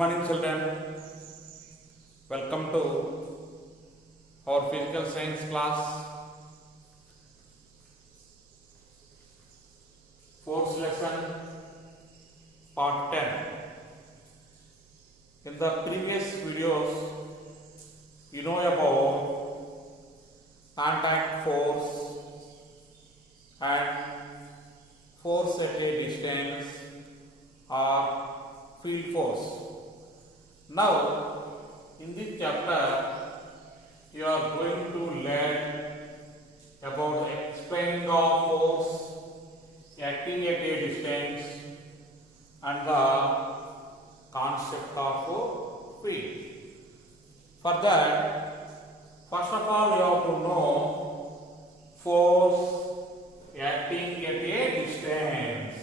morning children, welcome to our physical science class, fourth lesson, part 10. In the previous videos, you know about contact force and force at a distance or field force. Now, in this chapter, you are going to learn about explaining the force acting at a distance and the concept of field. For that, first of all, you have to know force acting at a distance.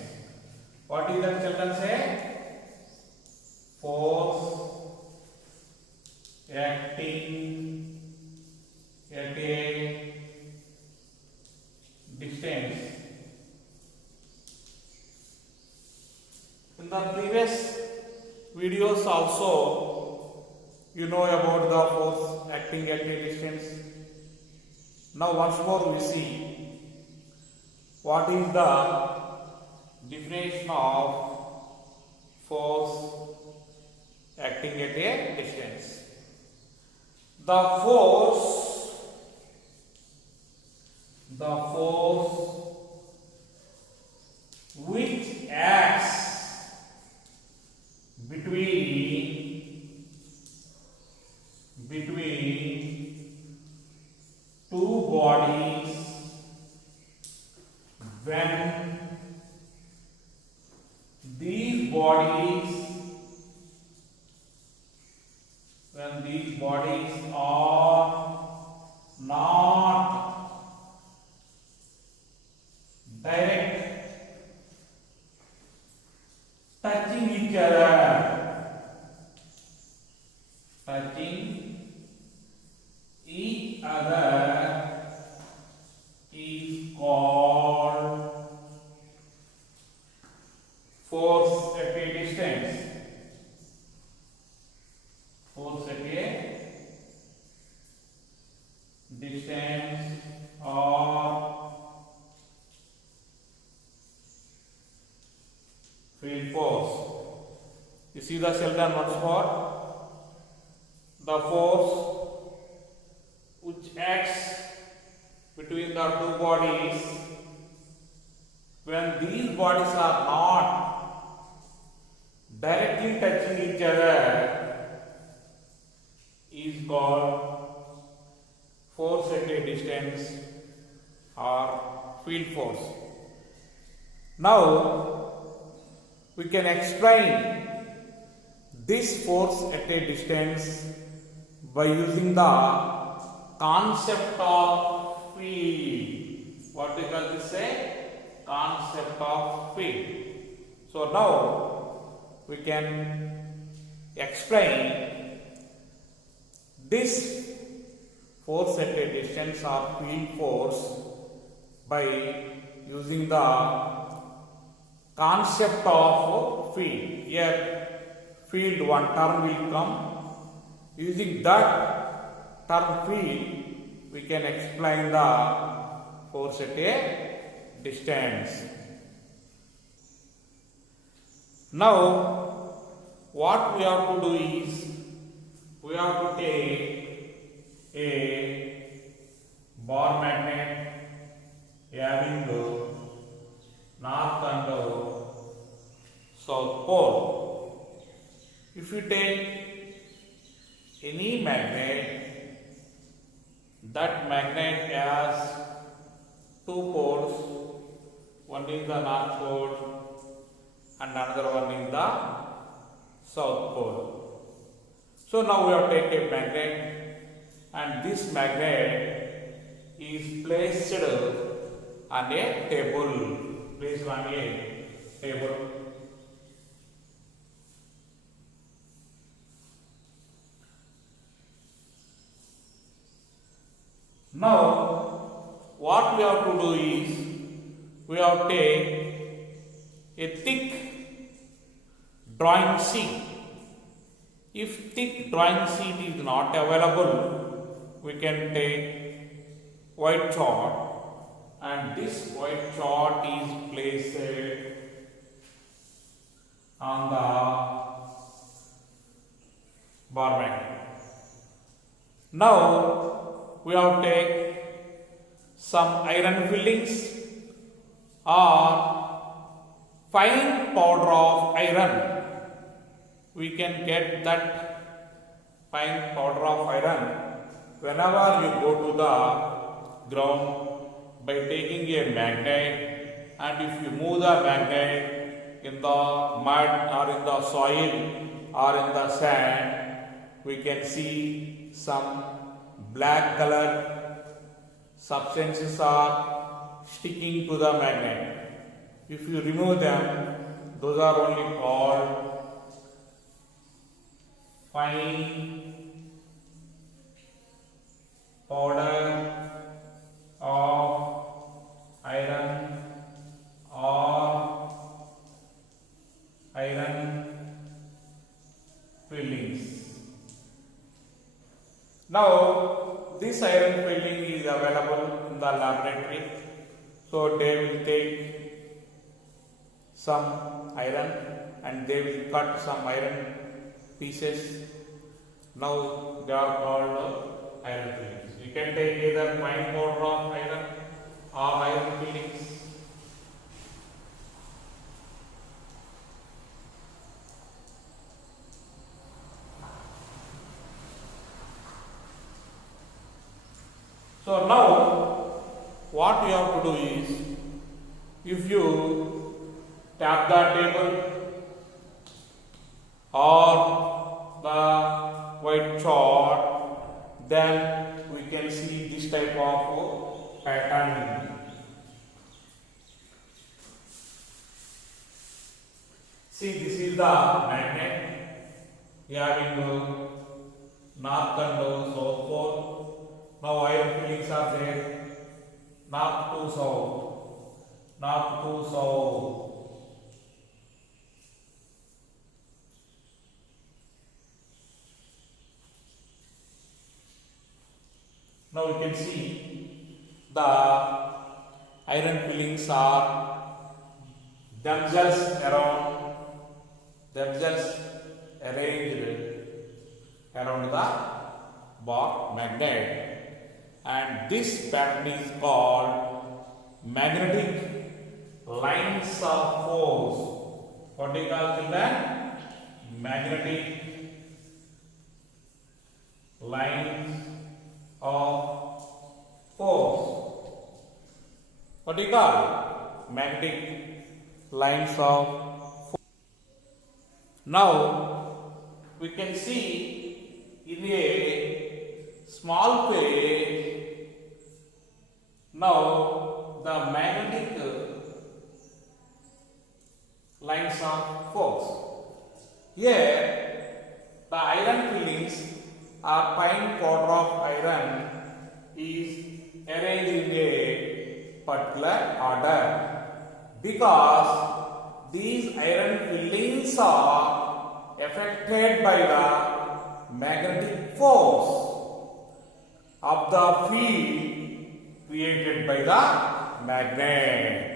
What is that, children? Say force acting at a distance. In the previous videos also, you know about the force acting at a distance. Now once more we see what is the definition of force acting at a distance. The force which acts between two bodies when these bodies are not touching each other is called force at a distance. Force at a distance or field force. You see the children once more. The force which acts between the two bodies when these bodies are not directly touching each other is called force at a distance or field force. Now we can explain this force at a distance by using the concept of field. What do you call this? Concept of field. So now we can explain this force at a distance or field force by using the concept of field. Here field one term will come. Using that term field, we can explain the force at a distance. Now, what we have to do is, we have to take a bar magnet having the north and south pole. If you take any magnet, that magnet has two poles. One is the north pole and another one is the south pole. So now we have taken a magnet, and this magnet is placed on a table. Placed on a table. Now, what we have to do is, we have to take a thick drawing sheet If thick drawing sheet is not available, we can take white chart, and this white chart is placed on the bar magnet. Now we have to take some iron fillings or fine powder of iron. We can get that fine powder of iron whenever you go to the ground by taking a magnet, and if you move the magnet in the mud or in the soil or in the sand, we can see some black color substances are sticking to the magnet. If you remove them, those are only called fine powder of iron or iron fillings. Now this iron filling is available in the laboratory, so they will take some iron and they will cut some iron pieces. Now they are called iron fillings. You can take either fine powder of iron or iron fillings. So now what you have to do is, if you tap the table or the white chart, then we can see this type of pattern. See, this is the magnet having north and south pole. Now iron fillings are there, north to south, north to south. Now you can see the iron fillings are themselves arranged around the bar magnet, and this pattern is called magnetic lines of force. What do you call children? Magnetic lines of force. What do you call? Magnetic lines of force. Now we can see in a small page, now the magnetic lines of force. Here the iron fillings or fine powder of iron is arranged in a particular order, because these iron fillings are affected by the magnetic force of the field created by the magnet.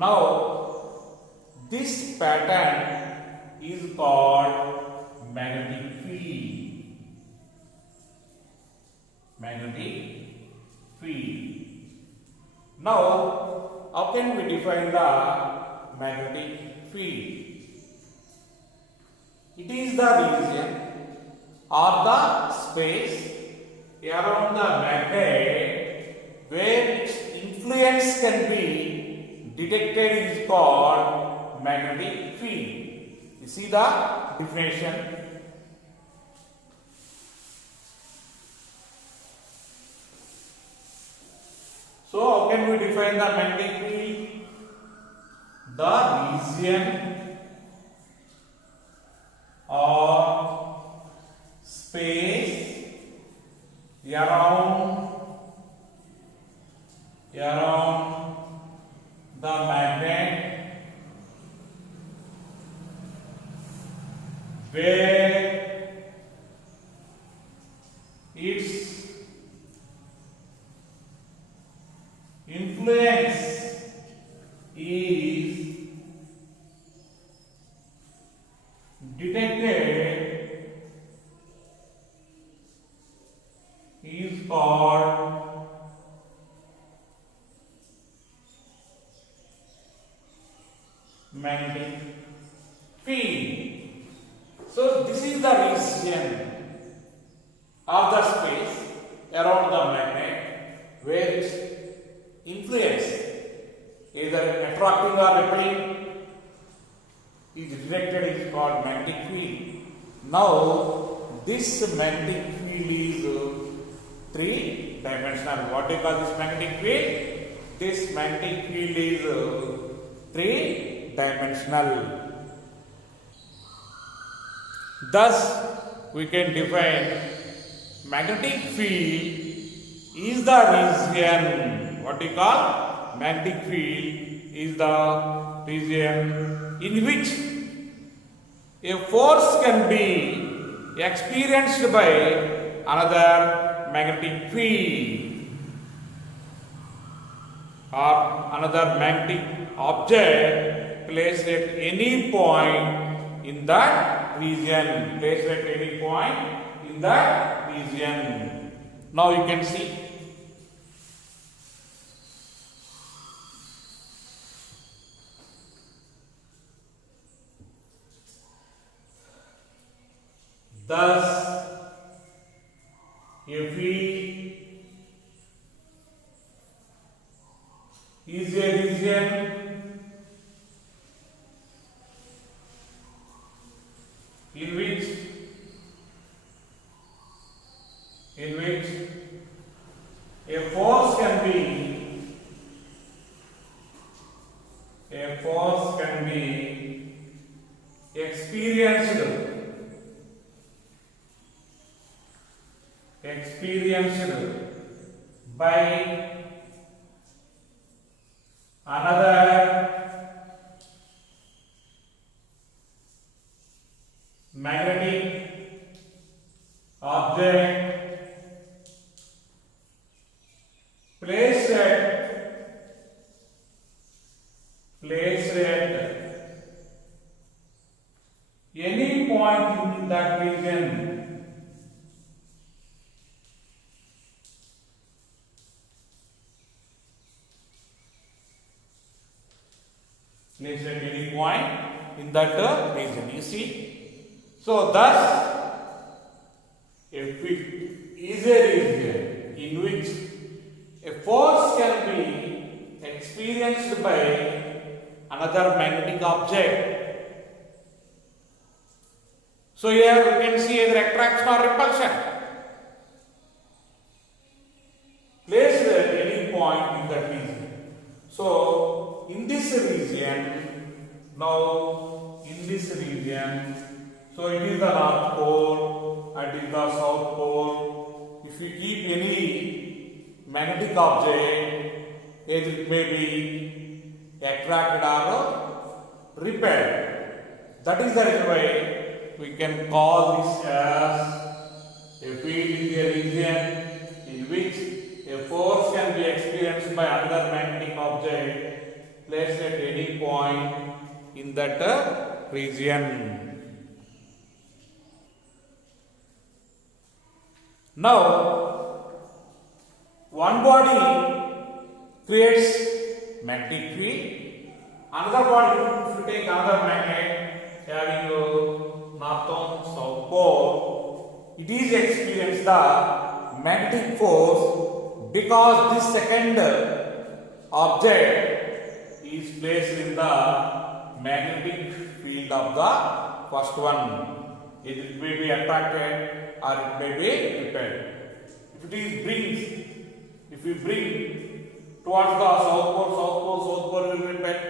Now this pattern is called magnetic field. Magnetic field. Now how can we define the magnetic field? It is the region or the space around the magnet where its influence can be detected is called magnetic field. You see the definition? So how can we define the magnetic field? The region or space around the magnet where its influence is detected is called magnetic field. So this is the region of the space around the magnet where its influence, either attracting or repelling, is detected is called magnetic field. Now this magnetic field is three-dimensional. What do you call this magnetic field? This magnetic field is three-dimensional. Thus, we can define magnetic field is the region. What do you call? Magnetic field is the region in which a force can be experienced by another magnetic field or another magnetic object placed at any point in that region. Placed at any point in that region. Now you can see. Thus, a field is a region in which a force can be experienced by another magnetic object placed at any point in that region. Placed at any point in that region. You see? So thus a field is a region in which a force can be experienced by another magnetic object. So here we can see either attraction or repulsion. Placed at any point in that region. So in this region, so it is the North Pole and it is the South Pole. If you keep any magnetic object, it may be attracted or repelled. That is the reason why we can call this as a field is a region in which a force can be experienced by another magnetic object place a any point in that region. Now, one body creates magnetic field, another body, if you take another magnet having a north and south pole, it is experience the magnetic force because this second object is placed in the magnetic field of the first one. It may be attracted or it may be repelled. If we bring towards the south pole will repel.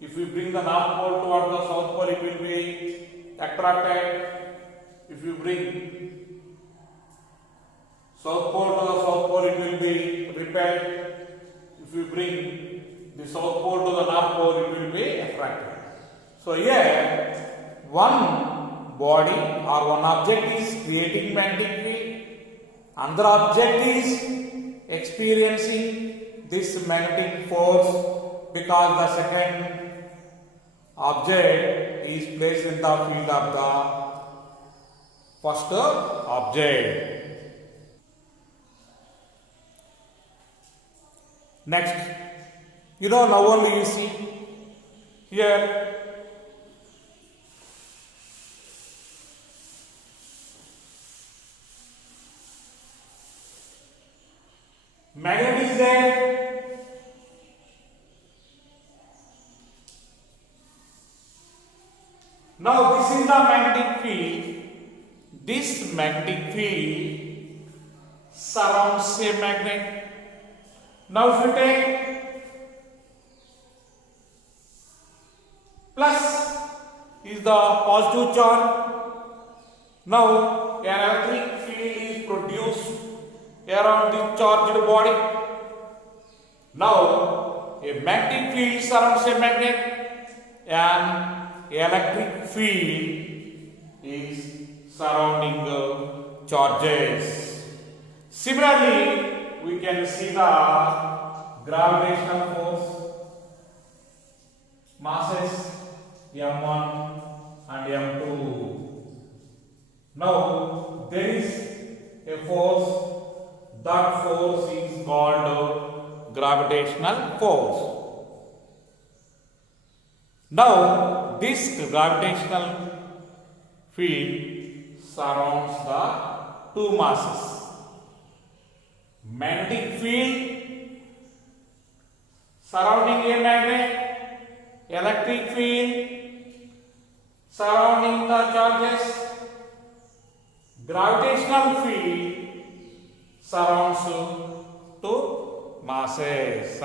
If we bring the north pole towards the south pole, it will be attracted. If you bring south pole to the south pole, it will be repelled. If you bring the south pole to the north pole, it will be attracted. So here, one body or one object is creating magnetic field, another object is experiencing this magnetic force because the second object is placed in the field of the first object. Next, now only you see here magnet is there. Now this is the magnetic field. This magnetic field surrounds a magnet. Now if you take plus is the positive charge. Now an electric field is produced around the charged body. Now a magnetic field surrounds a magnet and electric field is surrounding the charges. Similarly, we can see the gravitational force, masses m1 and m2. Now there is a force, that force is called gravitational force. Now this gravitational field surrounds the two masses. Magnetic field surrounding a magnet, electric field surrounding the charges, gravitational field surrounds two masses.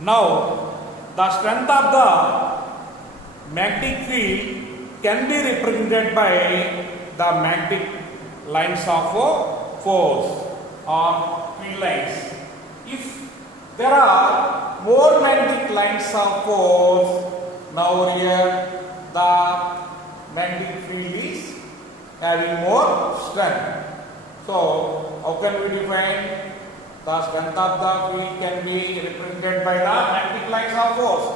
Now, the strength of the magnetic field can be represented by the magnetic lines of force or field lines. If there are more magnetic lines of force, now here the magnetic field is having more strength. So, how can we define the strength of the field can be represented by the magnetic lines of force?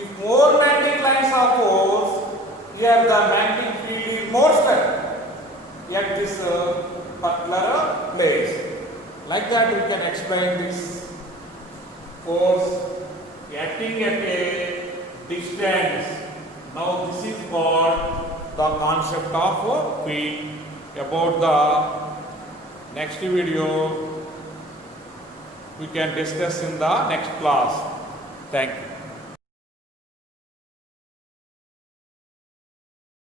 If more magnetic lines of force, here the magnetic field is more strength at this particular place. Like that we can explain this force acting at a distance. Now this is called the concept of field. About the next video we can discuss in the next class. Thank you.